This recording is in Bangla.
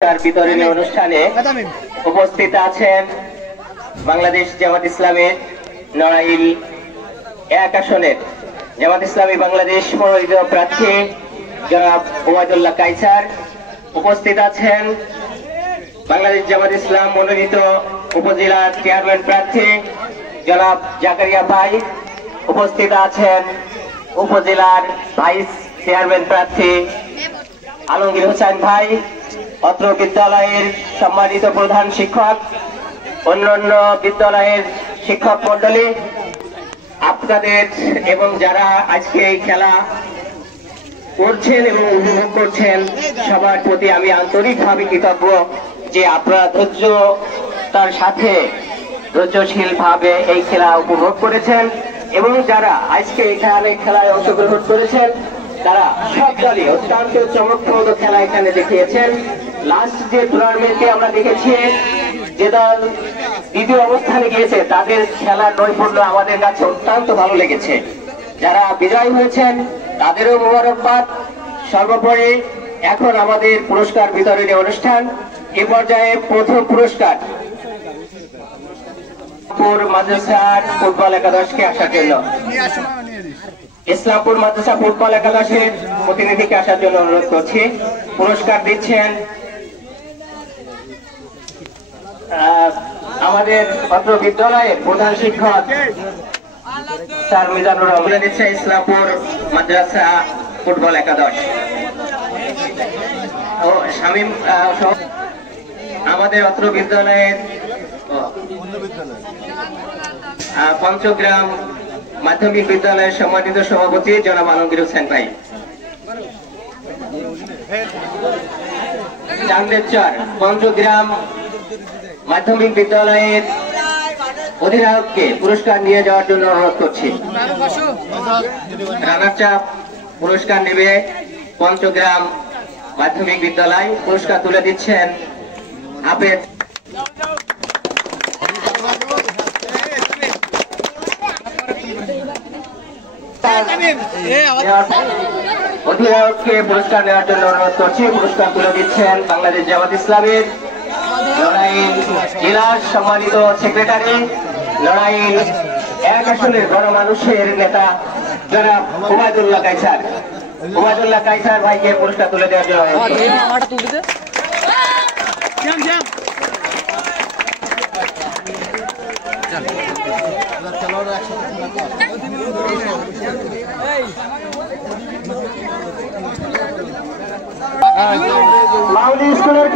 বিতরণী অনুষ্ঠানে উপস্থিত আছেন বাংলাদেশ জামাত ইসলামের নড়াইল ১ আসনের জামাত ইসলামী বাংলাদেশ মনোনীত প্রার্থী জনাব ওবায়দুল্লাহ কায়সার। উপস্থিত আছেন বাংলাদেশ জামাত ইসলাম মনোনীত উপজেলার চেয়ারম্যান প্রার্থী জনাব জাকারিয়া ভাই। উপস্থিত আছেন উপজেলার ভাইস চেয়ারম্যান প্রার্থী আলমগীর হোসেন ভাই, অত্র বিদ্যালয়ের সম্মানিত প্রধান শিক্ষক, অন্যান্য বিদ্যালয়ের শিক্ষক মন্ডলী, আপনাদের এবং যারা আজকে এই খেলা করছেন এবং উপভোগ করছেন সবার প্রতি আমি আন্তরিকভাবে কৃতজ্ঞ যে আপনারা ধৈর্যতার সাথে ধৈর্যশীল ভাবে এই খেলা উপভোগ করেছেন এবং যারা আজকে এখানে খেলায় অংশগ্রহণ করেছেন তারা সব দলই অত্যন্ত চমকপ্রদ খেলা এখানে দেখিয়েছেন। লাস্ট যে টুর্নামেন্টে আমরা দেখেছি যে দল দ্বিতীয় অবস্থানে গিয়েছে তাদের খেলার নৈপুণ্য আমাদের কাছে অত্যন্ত ভালো লেগেছে। যারা বিজয়ী হয়েছেন তাদেরও মোবারকবাদ। সর্বোপরি এখন আমাদের পুরস্কার বিতরণী অনুষ্ঠান। এ পর্যায়ে প্রথম পুরস্কার মাদ্রাসার ফুটবল একাদশকে আসার জন্য, ইসলামপুর মাদ্রাসা ফুটবল একাদশের প্রতিনিধিকে আসার জন্য অনুরোধ করছি। পুরস্কার দিচ্ছেন আমাদের অত্র বিদ্যালয়ের প্রধান শিক্ষক স্যার মিজানুর রহমান। দিচ্ছে ইসলামপুর মাদ্রাসা ফুটবল একাদশ ও শামীম আমাদের অত্র বিদ্যালয়ের পঞ্চগ্রাম মাধ্যমিক বিদ্যালয়ের সম্মানিত সভাপতি জনাব আলমগীর হোসেন ভাই। চান্দেরচর পঞ্চগ্রাম মাধ্যমিক বিদ্যালয়ের অধিনায়ককে পুরস্কার নিয়ে যাওয়ার জন্য অনুরোধ করছি। রানার চাপ পুরস্কার নেবে পঞ্চগ্রাম মাধ্যমিক বিদ্যালয়। পুরস্কার তুলে দিচ্ছেন হাফেজ অধিনায়ককে পুরস্কার নেওয়ার জন্য অনুরোধ করছি। পুরস্কার তুলে দিচ্ছেন বাংলাদেশ জামাত ইসলামের নড়াইল জেলার সম্মানিত সেক্রেটারি, নড়াইল ১ আসনের গণমানুষের নেতা জনাব ওবায়দুল্লাহ কায়সার। ওবায়দুল্লাহ কায়সার ভাইকে পুরস্কার তুলে দেওয়ার জন্য মাউলি স্কুলের